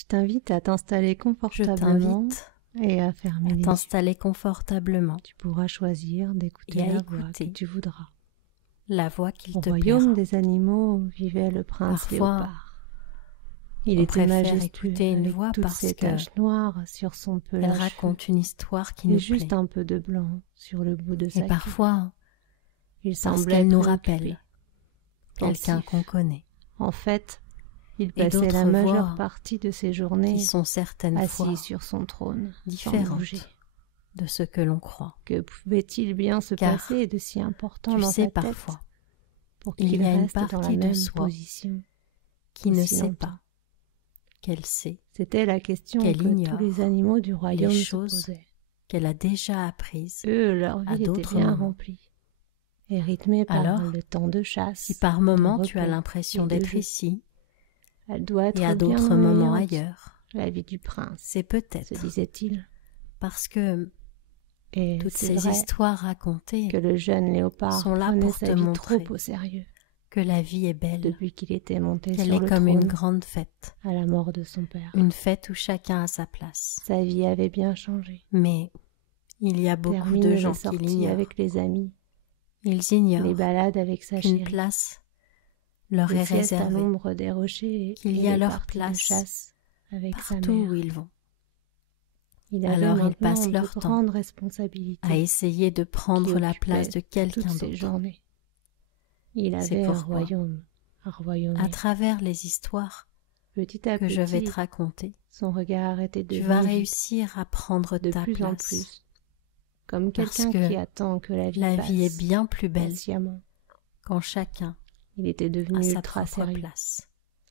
Je t'invite à t'installer Je confortablement t'invite et à fermer à les yeux. t'installer confortablement Tu pourras choisir d'écouter et à la voix que écouter tu voudras. la voix qu'il Au te royaume plaira. des animaux vivait le prince Parfois, léopard. Il on était préfère majestueux écouter une avec voix toutes parce ses que taches noires sur son elle pelage feu raconte une histoire qui et nous juste plaît. un peu de blanc sur le bout de Et sa queue. parfois, Il parce semblait qu'elle nous préoccupé, rappelle quelqu'un pensif. qu'on connaît. En fait, il Et passait la d'autres majeure voix partie de ses qui journées sont certaines fois assis sur son trône, sans différentes bouger. de ce que l'on croit. Que pouvait-il bien se Car, passer de si important tu dans sais, sa tête parfois, pour il qu'il y a une reste dans la partie de même soi position qui ne aussi sait longtemps? pas, qu'elle sait, C'était la question qu'elle que tous ignore les animaux du royaume se choses posaient. qu'elle a déjà apprises Eux, leur à vie était d'autres bien moments. remplie et rythmée par Alors, le temps de chasse, si par de moment tu as repos l'impression et de d'être jeu. ici Elle doit être et à bien d'autres moments ennuyante, ailleurs, la vie du prince, c'est se peut-être disait-il. parce que Et toutes c'est ces vrai histoires racontées que le jeune léopard sont là prenait pour sa te vie montrer trop au sérieux que la vie est belle, depuis qu'il était monté qu'elle sur est le comme une trône grande fête, à la mort de son père. une fête où chacun a sa place. Sa vie avait bien changé. Mais il y a beaucoup Termine de les gens qui sorties l'ignorent. avec les amis, Ils les ignorent balades avec sa qu'une chérie, place leur les est siestes à réservée, l'ombre des rochers qu'il et y a les leur parties de place chasse avec sa partout mère. où ils vont. Il avait Alors ils maintenant passent de leur temps grandes à responsabilités essayer de qui prendre la place occupaient de quelqu'un toutes ses d'autre. journées. Il C'est avait un pourquoi, royaume à à royaumer. travers les histoires Petit à que je vais te petit, raconter, son regard était tu vas devenu vide, réussir à prendre de ta plus en place, plus, comme parce quelqu'un que qui attend que la vie la vie est passe bien plus belle patiemment. quand chacun Il était a devenu sa ultra propre sérieux place.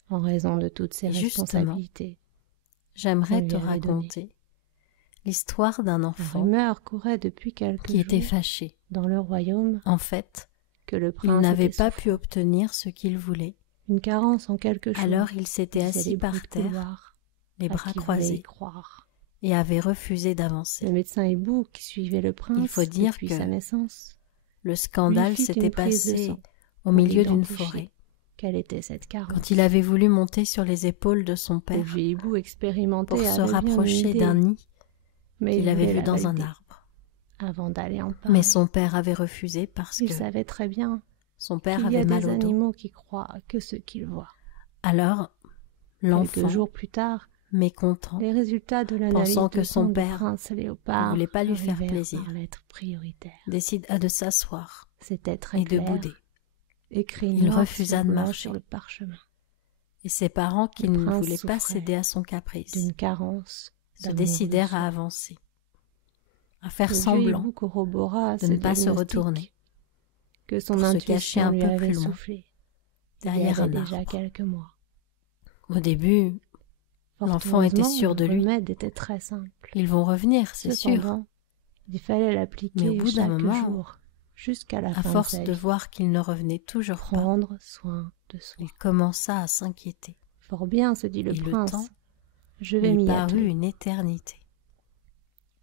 en raison de toutes ses Et justement, responsabilités qu'on j'aimerais lui te avait données. raconter l'histoire d'un La enfant rumeur courait depuis quelques qui était jours fâché. dans le royaume En fait, que le il prince n'avait était pas souffrant. pu obtenir ce qu'il voulait. Une carence en quelque chose, Alors il s'était disaient assis les bruits par de terre, couloir, les à bras qui voulait y croisés, croire. et avait refusé Le d'avancer. médecin hibou qui suivait le Il prince faut dire depuis que sa naissance le lui scandale fit s'était une prise de passé sang au pour milieu d'une identifier forêt, quelle était cette carence. quand il avait voulu monter sur les épaules de son Le père vieux hibou pour expérimenté se avait bien une rapprocher d'un idée, nid mais qu'il il avait voulait vu la dans un valider arbre. avant d'aller en Mais parler. son père avait refusé parce Il que savait très bien son père qu'il y a avait mal des au dos. animaux qui croient que ce qu'ils voient. Alors Quelques l'enfant, jours plus tard, mécontent, les résultats de l'analyse pensant de que sang son du père prince ne léopard voulait pas lui faire arrivèrent plaisir, par lettre prioritaire. décida de s'asseoir C'était très et de clair, bouder. écrit Il noir refusa sur de blanc marcher. sur le parchemin. Et ses parents, qui Le ne prince voulaient pas souffrait céder à son caprice, d'une carence se d'amour décidèrent de à soi. avancer, à faire Le vieux semblant hibou corrobora de ce ne pas se diagnostic retourner que son pour se cacher intuition un lui peu avait plus loin, soufflé il y derrière avait un déjà arbre. quelques mois. Au début, Fort l'enfant était heureusement, sûr de le lui. remède était très simple. Ils vont revenir, c'est sûr. Cependant, il fallait Mais au l'appliquer bout d'un chaque moment, jour jusqu'à la à fin force de sa de vie. voir qu'il ne revenait toujours pas, Prendre soin de soi. il commença à s'inquiéter. Fort bien, se dit le Et le prince, temps je vais lui m'y parut atteler. une éternité.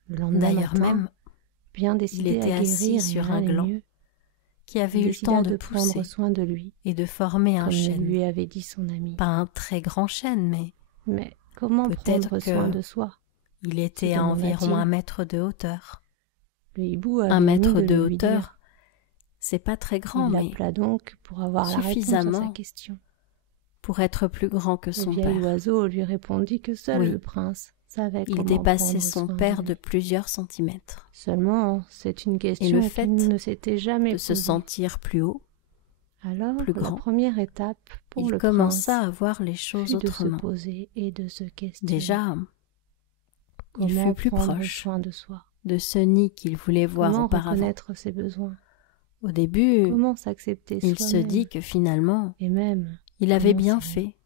Le lendemain D'ailleurs matin, même, bien il décidé était à assis guérir et sur à un aller gland mieux, qui avait il eu le temps décida de de prendre pousser soin de lui, et de former un comme le chêne. lui avait dit son ami. Pas un très grand chêne, mais Mais comment peut-être prendre que soin de soi? il était se à environ demanda-t-il. 1 mètre de hauteur. Le hibou 1 avait omis mètre de de le lui dire. hauteur, c'est pas très grand, Il mais l'appela donc pour avoir la réponse à sa suffisamment question. pour être plus grand que Le son vieil père. oiseau lui répondit que seul Oui, le prince savait il comment dépassait prendre son soin père de de lui. plusieurs centimètres. Seulement, c'est une Et le question fait qu'il ne s'était jamais de se posée. sentir plus haut, Alors, plus la grand, première étape pour il le commença prince à voir les choses fut de se autrement. poser et de se questionner. Déjà, il Comment fut plus prendre proche soin de soi? de ce nid qu'il voulait voir Comment auparavant. reconnaître ses besoins? Au début, Comment s'accepter il se soi-même? dit que finalement, Et même, il avait comment bien s'aimer? fait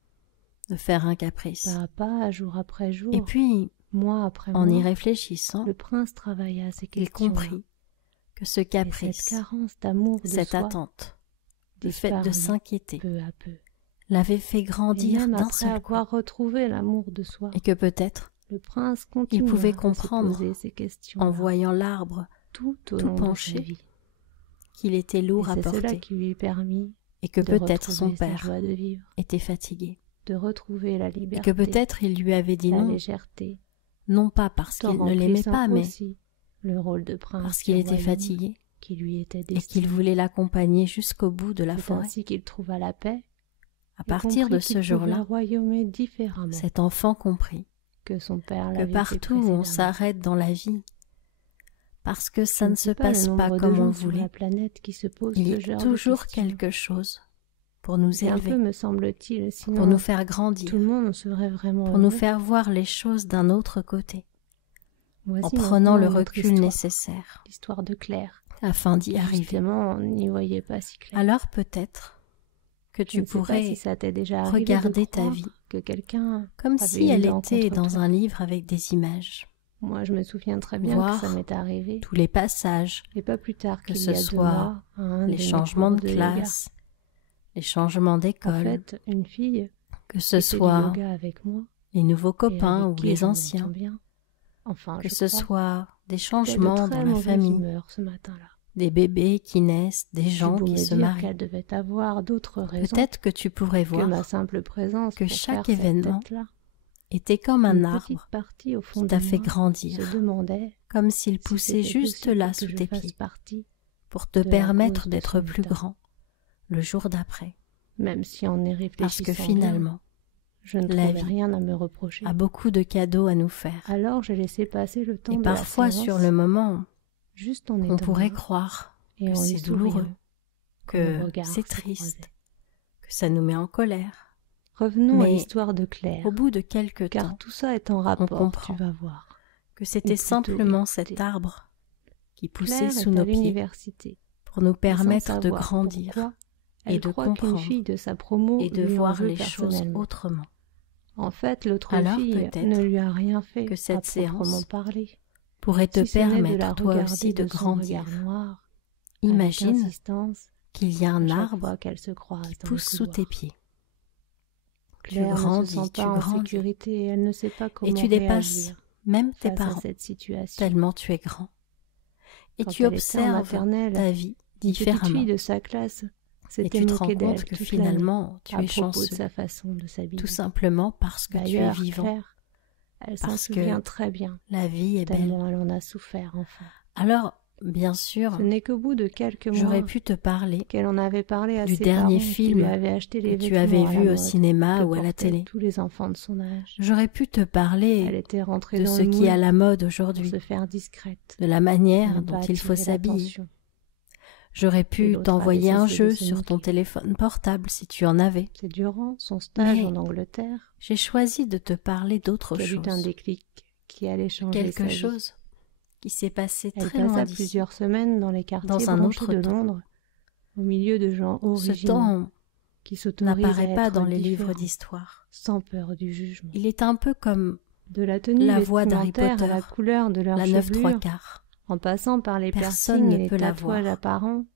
de faire un caprice. Pas à pas, jour après jour, Et puis, mois après en y mois, réfléchissant, le prince travailla à ces il questions. comprit que ce Et cette caprice, carence d'amour de cette soi attente, le fait de disparut s'inquiéter, peu à peu. l'avait fait Et grandir même d'un après seul coup, avoir retrouvé l'amour de soi, et que peut-être, le prince continua pouvait à se comprendre, poser ces questions en voyant l'arbre tout au tout long de penché, sa vie. qu'il était Et lourd à c'est cela porter, qui lui permit et que de peut-être son retrouver sa père joie de vivre, était fatigué. de retrouver la et liberté, que peut-être il lui avait dit la non, légèreté, non pas parce tout en qu'il ne l'aimait remplissant pas, mais aussi le rôle de prince parce qu'il du était royaume fatigué qui lui était et qu'il destiné. voulait l'accompagner jusqu'au bout de la C'est forêt. ainsi qu'il trouva la paix. À Et partir de comprit ce qu'il jour-là, pouvait royaumer différemment cet enfant comprit que son père que l'avait fait partout où on précédemment. s'arrête dans la vie, parce que Je ça ne sais se pas le passe pas nombre de comme on gens le sur la voulait, planète qui se posent il y ce a genre toujours de questions. quelque chose pour nous C'est un peu, élever, me semble-t-il, pour sinon nous faire tout grandir, le monde serait vraiment pour nous heureux. faire voir les choses d'un autre côté, Voici en prenant maintenant le une autre recul histoire, nécessaire l'histoire de Claire. afin d'y arriver. Justement, on n'y voyait pas si clair. Alors peut-être que Je tu ne sais pas pourrais si ça t'est déjà arrivé regarder de ta croire vie que quelqu'un comme avait si une elle dent était contre dans toi. un livre avec des images, Moi, je me souviens très bien voir que ça m'est arrivé. tous les passages, Et pas plus tard que qu'il ce y a 2 soit mois, à un les de mes changements cours de yoga. classe, les changements En d'école, fait, une fille que ce qui fait du soit yoga avec moi les nouveaux et copains avec ou qui les je m'entends anciens, bien. Enfin, que je ce crois. soit des Était de changements dans très la mauvaise famille, humeur ce matin-là. des bébés qui naissent, des J'ai gens beau qui me se dire marient. qu'elle devait avoir d'autres raisons Peut-être que tu pourrais que ma voir simple présence que pour chaque faire cette événement tête-là. était comme un Une arbre petite partie au fond qui de t'a fait moi grandir, se demandait comme s'il si poussait c'était juste possible là que sous je tes fasse pieds, partie, pour te de la permettre cause de d'être son plus état. grand le jour d'après. même si en y Parce que réfléchissant bien, finalement, je ne la trouvais vie rien à me reprocher. a beaucoup de cadeaux à nous faire. Alors j'ai laissé passer le temps Et de la parfois, séance, sur le moment, juste en on étant pourrait là, croire et que en lui c'est douloureux, souriant, quand nos que regards c'est se triste, croisaient. que ça nous met en colère. Revenons à Mais l'histoire de Claire, au bout de quelque car temps, tout ça est en rapport, comprend tu vas voir. que c'était plutôt simplement écouter. cet arbre qui poussait Claire sous est nos à pieds l'université. pour nous Et sans permettre de savoir grandir pourquoi, et elle de croit qu'une comprendre fille de sa promo et de lui en voir veut les choses personnellement. autrement. En fait, l'autre Alors fille peut-être ne lui a rien fait que à cette proprement séance parler, pourrait te si ce n'est de la permettre toi regarder aussi de de son grandir. regard noir, Imagine avec insistance, qu'il y a à un chaque arbre fois qu'elle se croise qui dans pousse le sous couloir. tes pieds. Claire ne se sent tu pas en grandis. sécurité et elle ne sait pas comment Et tu dépasses réagir même tes face à parents, cette situation. tellement tu es grand. Et Quand tu elle était en observes maternelle, ta vie une petite différemment. fille de sa classe Et s'était tu te rends moquée d'elle compte que toute l'année finalement, tu à es propos de chanceux. sa façon de s'habiller. Tout simplement parce que tu es D'ailleurs, vivant. Claire, elle s'en Parce que souvient très bien, La vie est belle. tellement elle en a souffert enfant. Alors, bien sûr, Ce n'est qu'au bout de quelques mois j'aurais pu te parler qu'elle en avait parlé à du ses dernier parents qui film lui avaient acheté les que tu vêtements avais à la vu au mode cinéma que ou à la portaient télé. tous les enfants de son âge. J'aurais pu te Elle parler était rentrée de dans ce le qui est à moule la mode pour aujourd'hui, se faire discrète, de la pour manière ne dont pas il faut attirer s'habiller. l'attention. J'aurais Et pu l'autre t'envoyer avait un cessé jeu de se sur ton moquer. téléphone portable si tu en avais. C'est durant son stage Mais en Angleterre j'ai choisi de te parler d'autre qu'elle eut un chose. déclic qui allait changer Quelque sa vie. chose qui s'est passé Elle très passa loin d'ici. plusieurs semaines dans les quartiers Dans un branchés autre de temps. Londres, au milieu de gens Ce originaux temps qui s'autorisent à n'apparaît pas être dans les livres différents, d'histoire. sans peur du jugement. Il est un peu comme De la tenue la voix d'Harry vestimentaire à la Potter, couleur de leur la 9 chevelure, 3/4. en passant par les Personne piercings ne et les peut la tatouages voir. apparents,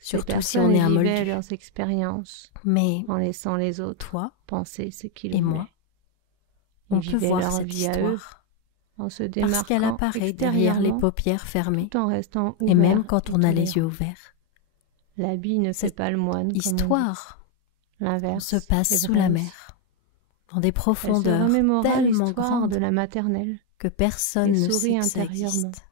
ces Surtout si personnes on est un vivaient moldu. leurs expériences Mais en laissant les autres toi penser ce qu'ils et voulaient. moi, Ils on peut vivaient voir leur cette vie à eux, histoire en se parce qu'elle démarquant apparaît derrière les extérieurement, paupières fermées tout en restant et ouverts même quand et on a les tolérants. yeux ouverts. L'habit ne fait Cette pas le moine, comme on dit. Histoire L'inverse se passe est sous vrai la aussi. mer, dans des Elle se profondeurs remémora tellement l'histoire grandes de la maternelle. que personne et ne sourit sait que ça intérieurement. existe.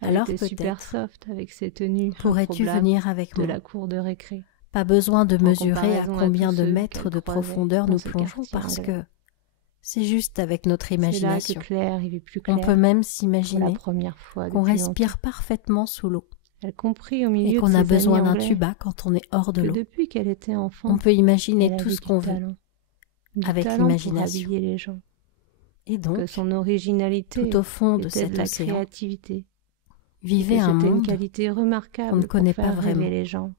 Elle Alors était super peut-être soft avec ses tenues pourrais-tu improbables venir avec de moi. la cour de récré. Pas besoin de en mesurer à comparaison à combien tous de ceux mètres qu'elle de croisait profondeur dans nous ce plongeons quartier parce anglais. que c'est juste avec notre C'est là que imagination. Claire y vit plus On clair peut même pour la s'imaginer première fois qu'on depuis respire longtemps. parfaitement sous l'eau Elle comprit au et milieu qu'on de a ses besoin amis d'un anglais tuba quand on est hors de que l'eau. depuis qu'elle était enfant, On peut imaginer elle tout avait ce qu'on du veut talent. Du avec talent pour l'imagination. habiller les gens. Et Que donc, son originalité tout au fond de était de cet la océan, créativité. vivait Que un c'était une monde qualité qu'on remarquable ne connaît pour pas faire rêver vraiment. les gens.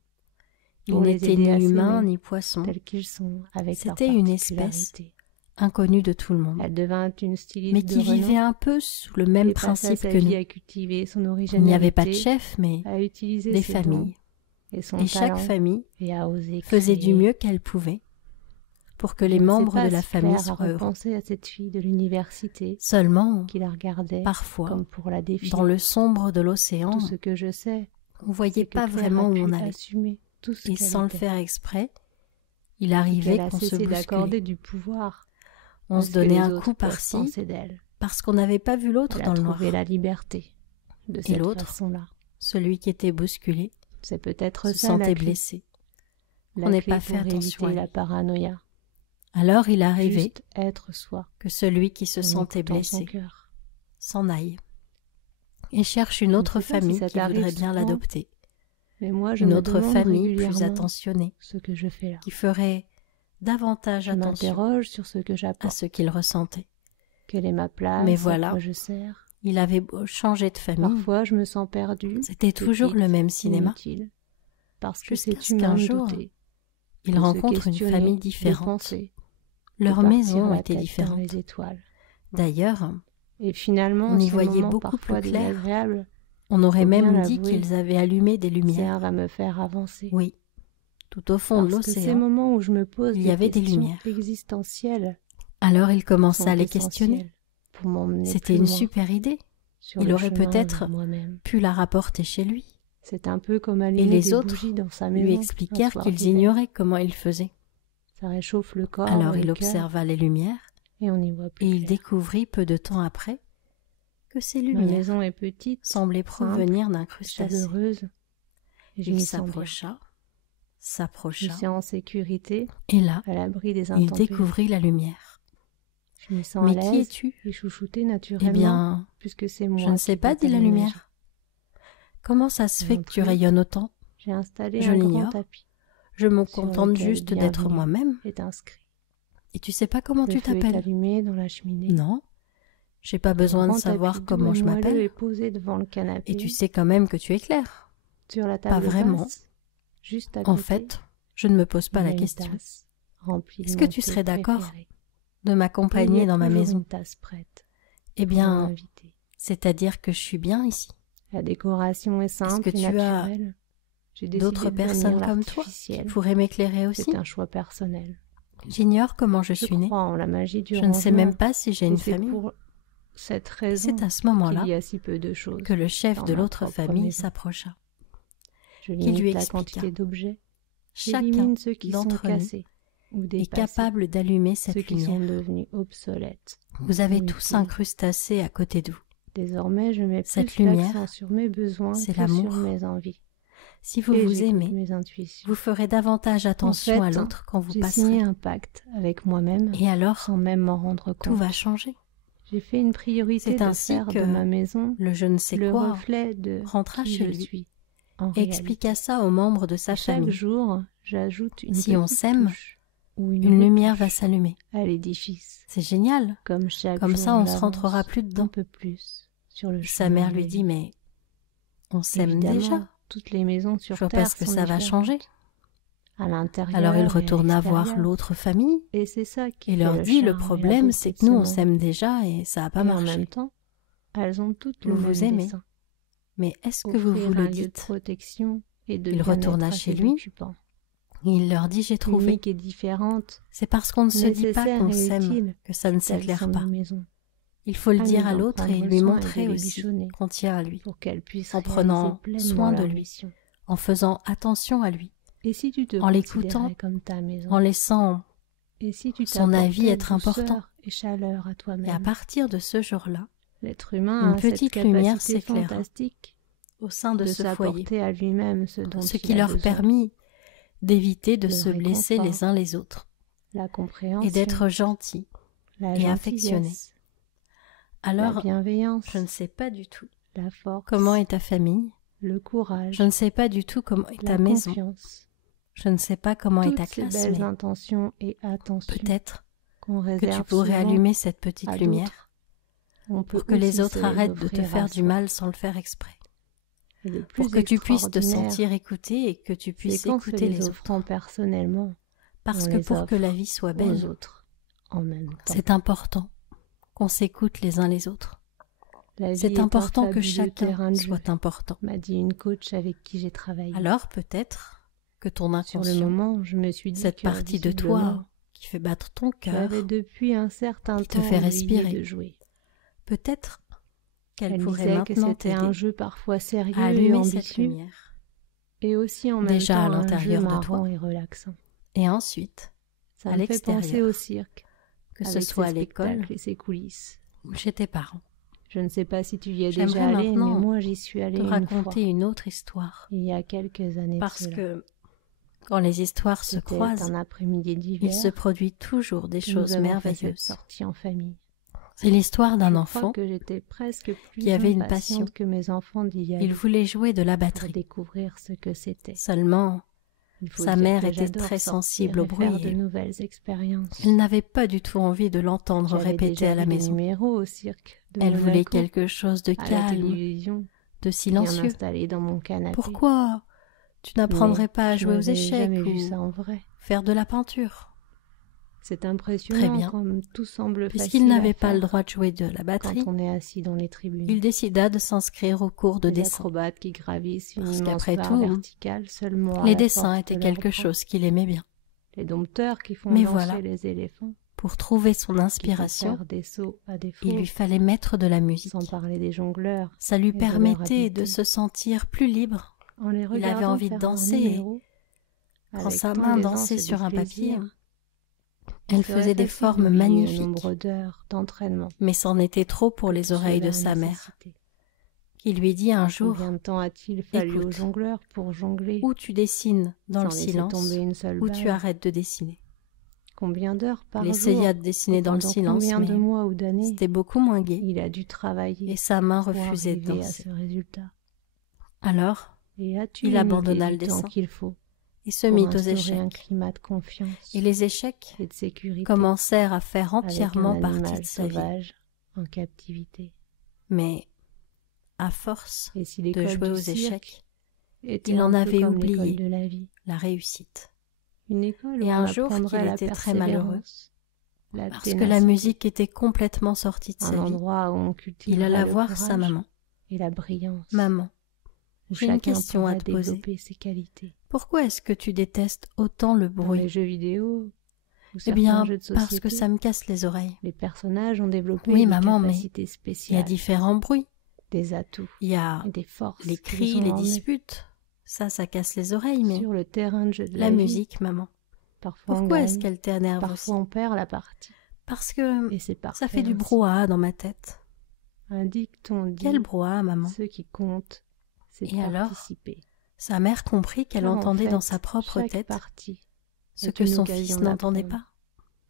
Il pour les n'était aider à ni humain s'aimer ni poisson, tels qu'ils sont, avec leurs C'était une espèce particularités. inconnue de tout le monde, Elle devint une styliste mais de qui vivait renom un peu sous le même et passa principe sa que vie nous. à cultiver son Il originalité, n'y avait pas de chef, mais à utiliser des ses dons familles. et son Et chaque talent famille et à oser faisait créer. du mieux qu'elle pouvait pour que les Je ne sais membres pas de la si famille Claire a soient heureux. repensé à cette fille de l'université Seulement, qui la regardait parfois, comme pour la défier. dans le sombre de l'océan, Tout ce que je sais, on ne voyait c'est que pas Claire vraiment a où pu on allait. assumer tout ce Et qu'elle sans le était. faire exprès, Il et arrivait qu'elle a qu'on se cessé d'accorder bousculait. du pouvoir On à se ce que donnait les un autres coup peuvent par-ci penser d'elle. parce qu'on n'avait pas vu l'autre Elle dans a le trouvé noir. la liberté de Et cette l'autre, façon-là. celui qui était bousculé, C'est peut-être se ça la sentait clé. blessé. La On n'ait clé pas fait pour attention à éviter la lui. paranoïa. Alors il arrivait Juste être soi, que celui qui se en sentait écoutant son blessé cœur. s'en aille et cherche une Je ne autre sais pas si famille ça qui voudrait t'arrive bien souvent, l'adopter. mais moi je Une me autre demande famille plus régulièrement attentionnée, ce que je fais là. qui ferait davantage Je attention m'interroge sur ce que à j'apporte. ce qu'il ressentait. Quelle est ma place? Mais À voilà, quoi je sers? il avait beau changer de famille, Parfois je me sens perdue, c'était toujours le petite, même cinéma, inutile, parce que jusqu'à c'est ce humain qu'un de jour, douter, il de se rencontre une questionner, famille de différente. penser, de Leurs partir maisons la étaient tête dans différentes. les étoiles. D'ailleurs, Et finalement, on y ces voyait moments beaucoup parfois plus clair. désagréables On aurait faut bien même dit l'avouer, qu'ils avaient allumé des lumières. servent à me faire avancer. Oui, tout au fond de Parce que ces l'océan, moments où je me pose il y des avait des questions lumières. existentielles Alors il commença sont à les questionner. essentielles pour m'emmener C'était plus une loin super idée. sur Il le aurait chemin peut-être vers moi-même. pu la rapporter chez lui. C'est un peu comme Et allumer les des autres bougies dans sa lui maison un expliquèrent soir qu'ils d'hiver. ignoraient comment il faisait. Ça réchauffe le corps Alors et il le cœur observa les lumières et on y voit plus et il clair. découvrit peu de temps après que ces Ma lumières maison est petite, semblaient provenir d'un crustacé. chaleureuse, et je Il m'y sens bien. Je s'approcha, suis en sécurité, et là, à l'abri des il intempéries. découvrit la lumière. Je me sens Mais à qui l'aise es-tu? et chouchoutée Eh naturellement, bien, puisque c'est je moi ne sais qui pas, porte dit la l'énergie. lumière. Comment ça se Et fait en que tu plus, rayonnes autant? J'ai installé Je un grand l'ignore. tapis Je me sur contente lequel juste d'être bienvenue moi-même. est inscrit. Et tu sais pas comment Le tu feu est t'appelles? allumé dans la cheminée. Non, j'ai pas Un besoin de grand savoir tapis doux comment et je moelleux m'appelle. est posé devant le canapé, Et tu sais quand même que tu es clair. sur la Pas table vraiment. basse, juste à En côté. fait, je ne me pose pas il y la a une question tasse remplie de Est-ce que mon tu thé serais d'accord préféré. de Et il y m'accompagner a dans ma toujours maison. une tasse prête Eh pour mon bien, invité. c'est-à-dire que je suis bien ici. La décoration est simple que et tu as naturelle. J'ai décidé D'autres de personnes bannir comme toi qui l'artificiel. pourraient m'éclairer aussi. C'est un choix personnel. J'ignore comment je Je suis née. crois en la magie du Je ne sais rangement. même pas si j'ai Et une c'est famille. pour cette Et raison c'est à ce qu'il moment-là y a si peu de choses. que le chef dans de ma l'autre propre famille maison. s'approcha. Je qui lui limite la expliqua. quantité d'objets. Chacun J'élimine ceux qui sont d'entre nous cassés ou est dépassés, capable d'allumer ceux cette qui sont lumière. devenus obsolètes. Vous avez ou tous utiles. un crustacé à côté de vous. Désormais, je mets Cette plus l'accent lumière, sur mes besoins c'est que sur l'amour. mes envies. Si vous Et vous j'écoute aimez, mes intuitions. vous ferez davantage attention à fait, l'autre quand vous J'ai passerez. signé un pacte avec moi-même Et alors, sans même m'en rendre tout compte. va changer. J'ai fait une priorité C'est de ainsi faire que de ma maison Le je ne sais le quoi reflet de rentra qui chez je lui suis en et réalité. expliqua ça aux membres de sa Chaque famille. jour, j'ajoute une Si on petite s'aime, touche ou Une lumière va retouche s'allumer. à l'édifice. C'est génial. Comme chaque Comme jour, ça, on se j'avance rentrera plus un dedans. peu plus sur le Sa chemin mère de lui la dit, vie. mais on s'aime Évidemment, déjà. toutes les maisons sur Je vois Terre pas ce que sont ça va différentes, changer. à l'intérieur Alors il et à retourna voir l'extérieur. l'autre famille Et c'est ça qui et fait leur le dit, le charme et la problème, beauté c'est de que nous, ce on monde. s'aime déjà et ça n'a pas Et en marché. même temps, elles ont toutes le Vous même vous aimez. dessein. Mais est-ce que vous Offrir vous un le lieu de dites? protection et de Il bien-être retourna à chez ses lui. occupants. Et il leur dit, j'ai trouvé. Unique et différente, C'est parce qu'on ne se dit pas nécessaire qu'on et s'aime utile, que ça ne telles s'éclaire sont pas. nos maisons, Il faut le à dire nous à d'en l'autre et prendre lui soin et montrer de les aussi bichonner qu'on tient à lui, pour qu'elles puissent en réaliser prenant pleinement soin de leur lui, mission. en faisant attention à lui, Et si tu te en l'écoutant, considérais comme ta maison, en laissant. et si tu son avis t'apportais être important. douceur et chaleur à Et à toi-même, partir de ce jour-là, l'être humain une a cette petite lumière capacité s'éclaira fantastique au sein de ce foyer, s'apporter à lui-même ce dont ce il qui a leur besoin. permit d'éviter de Le se blesser les réconfort, uns les autres la compréhension, et d'être gentils la et affectionnés. gentillesse, la Alors, bienveillance, je ne sais pas du tout la force, comment est ta famille, le courage, je ne sais pas du tout comment est la ta maison, confiance, je ne sais pas comment est toutes ta ces classe, belles mais intentions et attentions peut-être qu'on que réserve tu pourrais souvent allumer cette à petite d'autres. lumière On peut pour que les aussi autres se arrêtent de te l'offrir à faire du soi. mal sans le faire exprès, Et le pour plus que tu puisses te extraordinaire, sentir écouté et que tu c'est puisses qu'en se écouter les les autres. offrant personnellement, Parce on que les pour que offre la vie soit aux belle, autres en même temps. c'est important qu'on s'écoute les uns les autres. La vie C'est est un important que fabuleux terrain chacun de jeu, soit important. m'a dit une coach avec qui j'ai travaillé. Alors peut-être que ton Sur le inconscient, moment, je me suis dit cette que partie de visiblement, toi qui fait battre ton cœur, j'avais depuis un certain qui te temps fait oublié respirer. de jouer. peut-être qu'elle Elle pourrait disait que maintenant c'était un t'aider jeu parfois sérieux à et allumer cette ambitieux, lumière. et aussi en même Déjà temps à un jeu l'intérieur de marrant toi. et relaxant. Et ensuite, Ça à me fait penser l'extérieur, au cirque, que ce avec soit à ses l'école spectacles et ses coulisses. ou chez tes parents. Je ne sais pas si tu y es J'aimerais déjà allé, mais maintenant moi j'y suis allée te une fois, raconter une autre histoire. il y a quelques années de Parce cela. que quand les histoires se C'était croisent, un après-midi il d'hiver se produit toujours des que nous choses avons fait cette merveilleuses. sortie en famille. C'est l'histoire d'un Je enfant crois que j'étais presque plus qui avait une impatiente passion. que mes enfants d'y aller Il voulait jouer de la pour batterie. découvrir ce que c'était. Seulement, Il faut sa dire mère que était j'adore très sortir sensible au et bruit faire de et nouvelles expériences. elle n'avait pas du tout envie de l'entendre J'avais répéter déjà à la vu des maison. numéros au cirque de Elle voulait Monaco, quelque chose de à la calme, télévision, de bien silencieux. installé dans mon canapé. Pourquoi tu n'apprendrais Mais pas à je jouer aux n'avais échecs jamais vu ou ça en vrai. faire de la peinture? C'est Très impressionnant bien. comme tout semble Puisqu'il facile n'avait à pas le faire droit de jouer de la quand batterie, on est assis dans les tribunes. il décida de s'inscrire au cours de Les dessin. acrobates qui gravissent une Parce immense qu'après barre tout, verticale seulement à les la dessins force étaient de leurs quelque bras. chose qu'il aimait bien. Les dompteurs qui font Mais danser voilà. les éléphants, Pour trouver son qui font inspiration, faire des sauts à des il lui fauves, fallait mettre de la musique. sans parler des jongleurs. Ça lui et de leur permettait de habileté. se sentir plus libre. En les Il avait regardant envie de faire leur danser et numéro, quand avec sa tant main d'aisance dansait et de sur un papier, plaisir, elle il faisait serait des facile formes d'oublier le magnifiques. nombre d'heures d'entraînement Mais c'en était trop pour que les tout oreilles de cela a sa mère, nécessité. qui lui dit un jour Combien de temps a-t-il fallu aux Écoute, jongleurs pour jongler où tu dessines dans le sans laisser silence, tomber une seule ou tu balle? arrêtes de dessiner. Combien d'heures par Il jour essaya de dessiner et dans le pendant silence, combien de mais mois ou d'années c'était beaucoup moins gai, il a dû travailler et sa main pour refusait de arriver à danser. ce résultat? Alors, Et as-tu il limité abandonna du le temps dessin qu'il faut et se pour mit aux instaurer un échecs. climat de confiance Et les échecs et de sécurité commencèrent à faire avec entièrement un partie animal de sa vie. sauvage en captivité? Mais, à force Et si de l'école jouer du aux cirque échecs, était il un en peu avait comme oublié l'école de la vie, la réussite. une école Et où un on jour apprendrait qu'il la était très malheureux, persévérance, la parce que la ténacité, musique était complètement sortie de un sa vie, endroit où on il cultiverait alla le voir sa courage maman. et la brillance, Maman, où j'ai une chacun question à pourrait te poser. développer ses qualités. Pourquoi est-ce que tu détestes autant le Dans bruit? les jeux vidéo ou Eh certains bien, jeux de parce société, que ça me casse les oreilles. les personnages ont développé Oui, des maman, mais capacités il y a spéciales, différents bruits. des atouts Il y a et des forces les qu'ils cris, ont les en eux. disputes. Ça casse les oreilles, mais Sur le terrain de jeu de la vie, musique, maman. parfois on Pourquoi est-ce gagne, qu'elle t'énerve aussi? parfois on perd la partie, Parce que et c'est parfait ça fait du ainsi. brouhaha dans ma tête. Un dicton dit Quel brouhaha, maman? ce qui compte, c'est de Et alors participer. Sa mère comprit qu'elle Car en entendait fait, dans sa propre chaque tête partie ce est que une son occasion fils n'entendait d'apprendre.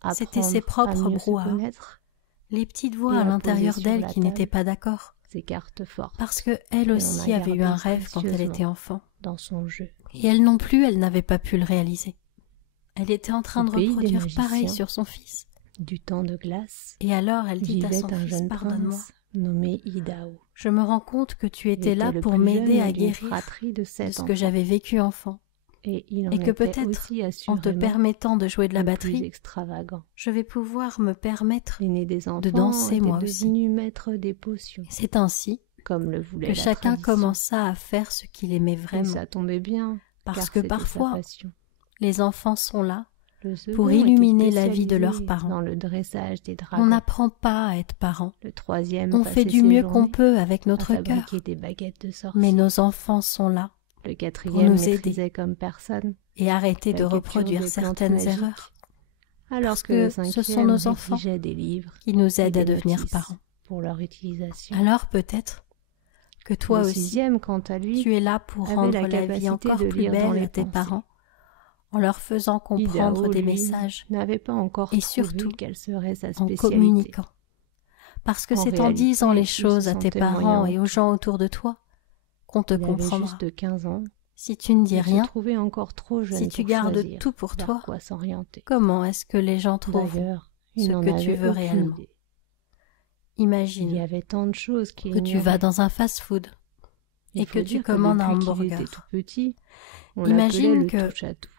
pas. C'était ses Apprendre à propres mieux se brouhahas, connaître les petites voix et à à l'intérieur poser sur d'elle la qui n'étaient table pas d'accord, ses cartes fortes parce que elle que l'on aussi a avait eu gardées un rêve quand elle était précieusement enfant. dans son jeu. Et elle non plus, elle n'avait pas pu le réaliser. Elle était en train Au de pays des reproduire magiciens, pareil sur son fils. Du temps de glace, Et alors elle dit à vivait son un fils, jeune pardonne-moi, prince nommé Idao. je me rends compte que tu Il étais là était le pour plus m'aider jeune à d'une guérir fratrie de de 7 ce enfants. que j'avais vécu enfant. Et il en Et que était peut-être, aussi en te assurément permettant de jouer de la le plus batterie, extravagant. je vais pouvoir me permettre L'aîné des enfants de danser était moi aussi. devenu maître des potions, Et c'est ainsi comme le voulait que la chacun tradition. commença à faire ce qu'il aimait Et vraiment. ça tombait bien, Parce car que c'était sa parfois, passion. les enfants sont là Le second pour était illuminer la vie de leurs spécialisé parents. dans le dressage des dragons. On n'apprend pas à être parent. Le troisième On passait fait du ses mieux qu'on journées peut avec à notre cœur. fabriquer des baguettes de sorciers. Mais nos enfants sont là Le pour quatrième nous maîtrisait aider comme personne et arrêter de la capture reproduire des plantes certaines magiques, erreurs alors parce que le que ce sont cinquième nos enfants rédigeait des livres qui nous et aident à des devenir notices parents. pour leur utilisation. Alors peut-être que toi le aussi, sixième, quant à lui, tu es là pour avait rendre la la vie capacité encore de plus lire dans belle les à tes pensées. parents en leur faisant comprendre Idao, des lui, messages n'avait pas encore et trouvé surtout quelle serait sa en spécialité. communiquant. Parce que En c'est en réalité, disant les il choses se à tes sentait parents moyen. et aux gens autour de toi qu'on te Il avait comprendra. juste 15 ans. Si tu ne dis Il rien, se trouvait encore trop jeune si tu pour gardes choisir tout pour vers toi, quoi s'orienter. comment est-ce que les gens trouveront D'ailleurs, il ce n'en que avait tu veux aucune réellement? idée. Il y Imagine avait tant de choses qu'il que tu ignorait. vas dans un fast-food Il et faut que tu dire commandes un depuis qu'il hamburger. était tout petit, on Imagine l'appelait le que touche-à-tout.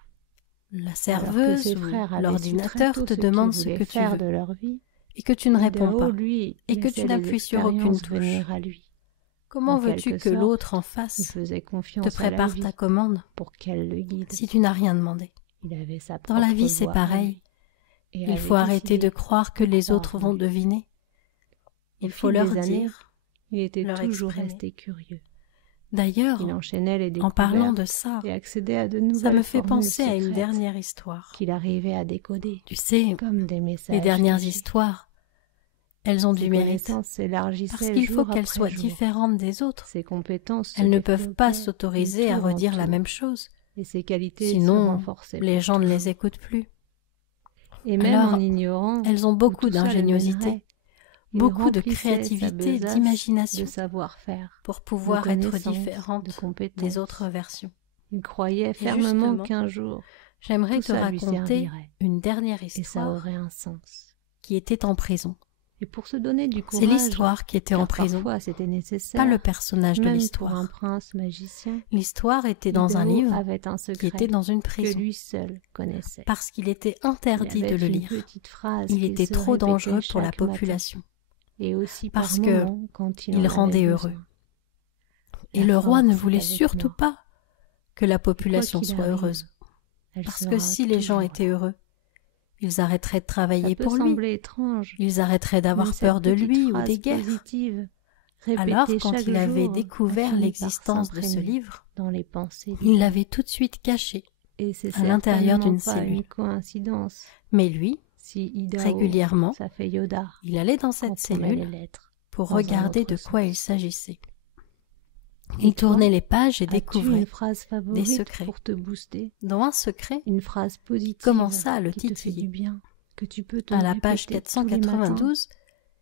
la Alors que serveuse ses ou frères avaient su l'ordinateur très tôt te ce demande qu'ils ce voulaient que tu faire veux de leur vie, et que tu ne réponds Idao, pas lui, et que tu laissait les n'appuies sur aucune expériences touche. venir à lui. Comment En veux-tu quelque que sorte, l'autre en Il face faisait confiance te prépare à la ta vie commande pour qu'elle le guide. si tu n'as rien demandé? Il avait sa Dans la propre vie, c'est voie à pareil. lui et Il avait faut arrêter décidé de croire que les croire autres en vont lui. deviner. Au Il faut fil leur des années, dire, il était leur toujours exprimer. resté curieux. D'ailleurs, Il enchaînait les en parlant découvertes de ça, et accédait à de nouvelles ça me fait formules penser à une secrètes dernière histoire. qu'il arrivait à décoder, Tu sais, comme des messages les dernières cachés. histoires, elles ont Ses du mérite, connaissances s'élargissaient parce qu'il faut jour qu'elles après soient jour. différentes des autres. Ses compétences se Elles ne peuvent pas développaient s'autoriser de à tour en redire la tour, même chose, et ses qualités se sinon renforçaient les pour gens ne toujours. les écoutent plus. Et même Alors, en ignorant elles ont où beaucoup tout ça le d'ingéniosité, mènerait, il beaucoup de remplissait sa créativité, besace d'imagination de savoir-faire, pour de pouvoir être connaissances, de différente compétences. des autres versions. Il croyait Et fermement justement, qu'un jour, j'aimerais tout te ça lui raconter servirait, une dernière et ça histoire aurait un sens. qui était en prison. Et pour se donner du C'est courage, l'histoire qui était en car prison, parfois c'était pas le nécessaire, personnage de même pour un l'histoire. prince magicien, L'histoire était dans un Idaho livre avait un qui secret était dans une que prison, lui seul connaissait. parce qu'il était Il interdit avait de le une lire. petite phrase Il qu'il était se trop répétait dangereux pour la chaque matin, population, et aussi parce par que moments quand il en il avait rendait besoin. heureux. Et La le roi ne force est voulait avec surtout moi. pas que la Et quoi population qu'il soit arrive, heureuse, elle parce sera que si les gens toujours étaient là. heureux, ils arrêteraient de Ça travailler peut pour lui, sembler étrange, ils arrêteraient mais d'avoir cette peur de petite lui ou phrase des guerres. positive, Alors, répétée quand chaque il avait jour, a découvert fini par l'existence de ce s'imprégner livre, dans les pensées des il gens. l'avait tout de suite caché Et c'est à l'intérieur certainement d'une pas cellule. une coïncidence Mais lui, si Idaho, régulièrement, ça fait Yoda, il allait dans quand cette on met les cellule lettres pour dans un regarder autre de quoi il sens. s'agissait. Et Il toi, tournait les pages et as-tu découvrait, une phrase favorite secrets. pour te booster? dans un secret, Une phrase positive commença à le qui te fait titiller. du bien, que tu peux te À la page répéter tous les matins 492,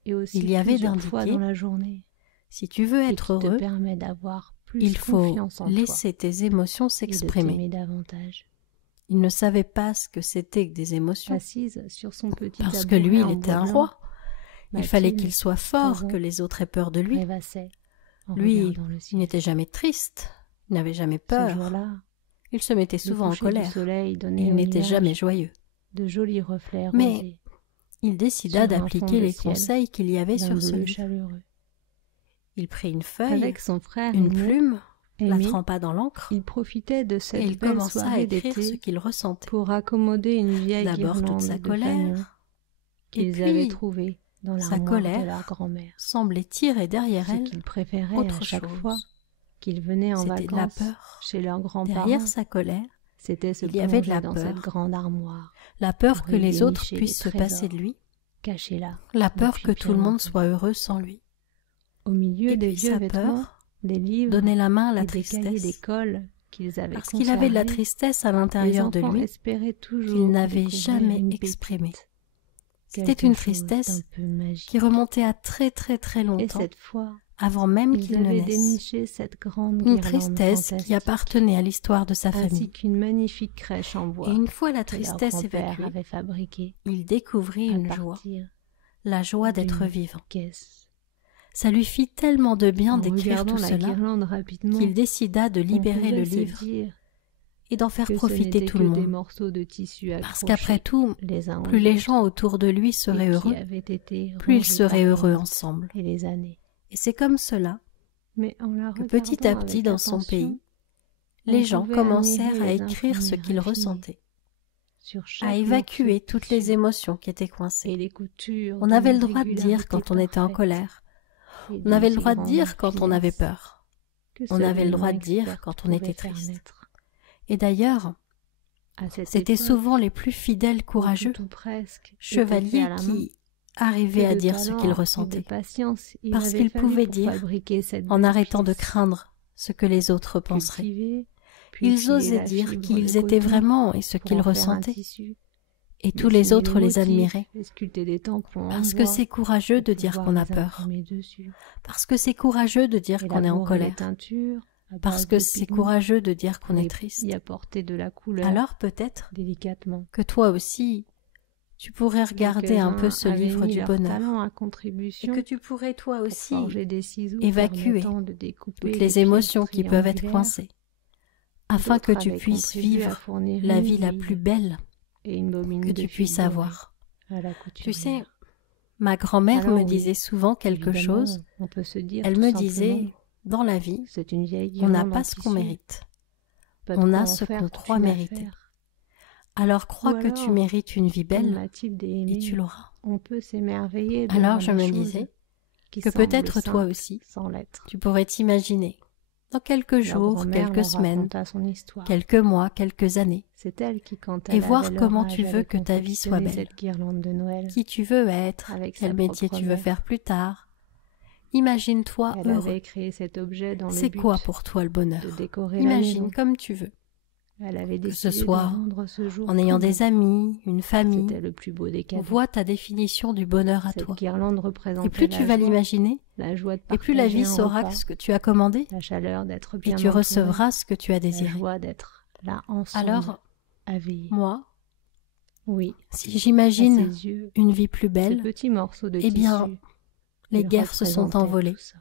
et aussi il y avait plusieurs fois d'indiqué dans la journée, si tu veux et être qui te heureux, permet d'avoir plus il faut confiance en laisser tes émotions toi et de s'exprimer. t'aimer davantage. Il ne savait pas ce que c'était que des émotions, Assise sur son petit parce que tabouret lui, il en était bois un blanc, roi. Il fallait Mathilde, qu'il soit fort, 13 ans, que les autres aient peur de lui. rêvassait en Lui, regardant le il ciel. n'était jamais triste, il n'avait jamais Ce peur, jour-là, il se mettait le souvent en coucher du colère, soleil et donnait il au n'était nuage jamais joyeux. de jolis reflets Mais rosés il décida sur un fond d'appliquer de les ciel conseils qu'il y avait d'un sur ce bleu livre. chaleureux. Il prit une feuille, Avec son frère une aîné, plume, la Amy, trempa dans l'encre, il profitait de et cette il belle commença à soirée écrire ce d'été qu'il ressentait. pour accommoder une vieille D'abord toute guirlande sa de fanions colère, et qu'ils avaient puis trouvée dans sa l'armoire de colère leur grand-mère. semblait tirer derrière Ce elle qu'ils préféraient autre à chaque chose. fois qu'ils venaient en C'était de la vacances peur. chez leurs grands-parents, Derrière sa colère, c'était se il y avait de plonger la dans peur. cette grande armoire, la peur pour que y les autres dénicher puissent se des passer trésors. de lui, cachés là, la peur depuis que tout bien le monde longtemps. soit heureux sans lui. Au milieu Et des puis vieux sa vêtements, peur des livres donnait la main à la et des cahiers tristesse, d'école qu'ils avaient parce qu'il avait de la conservés, tristesse à les l'intérieur de enfants lui espéraient toujours qu'il n'avait découvrir jamais une exprimée. pépite, C'était quelque une chose tristesse d'un peu magique. qui remontait à très très très Et longtemps, cette fois, avant même ils qu'il ne avaient naisse. déniché cette grande Une guirlande tristesse qui fantastique, appartenait à l'histoire de sa ainsi famille. qu'une magnifique crèche en bois Et une fois la que leur tristesse grand-père évacuée, avait fabriquée il découvrit à une joie, partir la joie d'être d'une vivant. caisse. Ça lui fit tellement de bien En d'écrire regardant tout la cela guirlande rapidement, qu'il décida de on libérer pouvait le se livre dire et d'en faire que ce profiter n'étaient tout que le des monde. morceaux de tissu Parce accrochés qu'après tout, les uns aux plus les autres, gens autour de lui seraient et qui heureux, avaient été plus ils rangés seraient par les heureux mois ensemble. et les années. Et c'est comme cela Mais en la que petit à regardant petit avec dans son attention, pays, on les gens pouvait commencèrent à admirer les écrire ce imprimés qu'ils raffinés ressentaient, sur chaque à évacuer morceau de toutes les tissu émotions qui étaient coincées. et les coutures On avait le d'une droit de dire quand on était en régularité colère, parfaite et on avait le d'une droit si de grande dire quand on avait finesse peur, que on seule avait une le droit main de dire experte quand on pouvait était faire triste. naître. Et d'ailleurs, À cette c'étaient époque, souvent les plus fidèles, courageux tout ou presque, était fait chevaliers à la main. qui arrivaient Peu à de dire ce talent qu'ils et de ressentaient, patience il parce avait qu'ils fallu pouvaient pour dire, fabriquer cette en belle arrêtant de pièce. craindre ce que les autres penseraient. Cultiver, puis Ils filer osaient la dire fibre, qu'ils le étaient coton vraiment et ce pour qu'ils en faire un ressentaient, tissu, et tous les dessiner autres les motifs admiraient, et sculpter des tampons en parce que bois c'est courageux de pour dire pouvoir qu'on a les peur, imprimer dessus. parce que c'est courageux de dire qu'on est en Élaborer les colère, teintures à parce base que de c'est pigments courageux de dire qu'on pour est triste. y apporter de la couleur Alors peut-être délicatement. que toi aussi, tu pourrais regarder un peu ce Quelques-uns avaient livre mis du leur bonheur, talent à et contribution que tu pourrais toi pour aussi forger des ciseaux évacuer permettant de découper toutes les les pièces émotions qui peuvent être triangulaires. coincées, afin que D'autres tu avaient puisses contribué à vivre fournir la une vie la aiguille plus belle et une bobine que de tu fil puisses doré avoir. à la Tu sais, couturière. ma grand-mère Alors me oui, disait souvent quelque évidemment, chose. on peut se dire Elle tout me simplement, disait, dans la vie, c'est une vieille on n'a guirlande pas en ce qu'on tissu, mérite. pas de On quoi a en ce faire qu'on toute croit une mériter. affaire. Alors crois Ou que tu alors, mérites une vie Comme belle, Mathilde et et Aimée, tu l'auras. on peut s'émerveiller Alors devant je des me choses disais qui que semblent peut-être toi simples aussi, sans l'être. tu pourrais t'imaginer dans quelques Leur jours, grand-mère quelques leur semaines, raconta son histoire. quelques mois, quelques années, C'est elle qui, quand et elle voir avait leur comment âge, tu veux avait que ta vie soit confectionné belle, cette guirlande de Noël qui tu veux être, avec quel sa métier propre tu veux mère. faire plus tard. Imagine-toi Elle heureux. avait créé cet objet dans le C'est but quoi pour toi le de bonheur? décorer la Imagine maison. comme tu veux, Elle avait que ce décidé de soit rendre ce jour en ayant tout des beau. amis, une famille. C'était le plus beau des On cadeaux. voit ta définition du bonheur à Cette toi. guirlande Et représentait plus tu la vas joie, l'imaginer, la joie de et plus la partager vie un saura repas, ce que tu as commandé, la chaleur d'être et bien tu entouré, recevras ce que tu as la désiré. joie d'être là ensemble, Alors, à veiller. moi, Oui, si à ses j'imagine yeux, une vie plus ce belle, petit morceau de eh bien, tissu, les il guerres se sont représentait envolées, tout ça.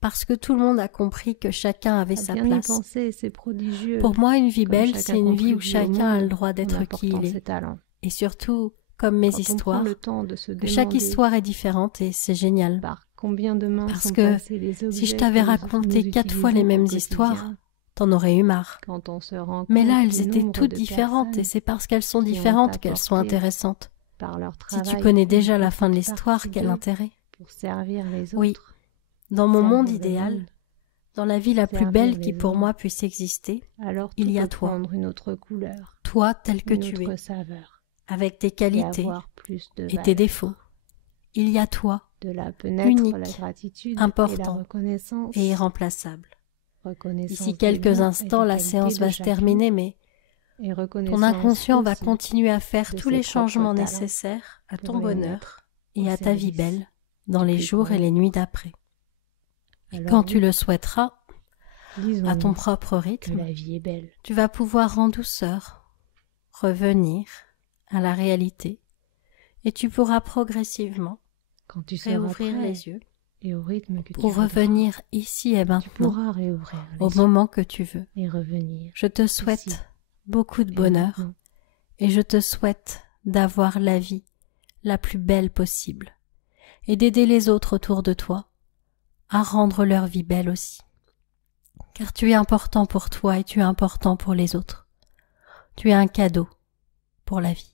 parce que tout le monde a compris que chacun avait À sa bien y place. penser, c'est prodigieux. Pour moi, une vie Comme belle, chacun c'est une vie où contribue au chacun a le monde droit en d'être qui apportant il ses est. talents. Et surtout, comme mes Quand on prend histoires, le temps de se que chaque demander histoire est différente et c'est génial. par combien de mains Parce sont que passés les objets si je t'avais que raconté nous 4 fois les utilisons au mêmes quotidien, histoires, t'en aurais eu marre. quand on se rend Mais compte là, elles du étaient nombre toutes de différentes et personnes c'est parce qu'elles sont qui ont différentes qu'elles sont apporté intéressantes. par leur Si travail tu connais une déjà la fin de petite l'histoire, partie quel d'eux intérêt? pour servir les Oui, autres, dans mon monde servir le idéal, monde, dans la vie la plus servir belle qui les pour hommes, moi puisse exister, alors il tout y a peut toi. prendre une autre couleur, Toi tel que une tu autre es, saveur, avec tes et qualités avoir plus de et tes valeur. défauts. Il y a toi, De là peut naître unique, la gratitude et la important reconnaissance. et irremplaçable. Reconnaissance D'ici des quelques bons et instants, des la qualités séance de va se chacun, terminer, mais et ton reconnaissance inconscient va aussi continuer à faire de tous ses les propres changements talents nécessaires à ton pour bonheur être et au à ta vie service belle dans du les plus jours grand et les nombre. nuits d'après. Et Alors quand tu oui, le souhaiteras, à ton disons-nous propre que rythme, la vie est belle. tu vas pouvoir en douceur revenir à la réalité et tu pourras progressivement Quand tu seras réouvrir prêt les yeux et au rythme que pour tu voudras, revenir ici et tu maintenant pourras réouvrir les au yeux moment que tu veux. et revenir Je te ici souhaite beaucoup de et bonheur maintenant. et je te souhaite d'avoir la vie la plus belle possible et d'aider les autres autour de toi à rendre leur vie belle aussi. Car tu es important pour toi et tu es important pour les autres. Tu es un cadeau pour la vie.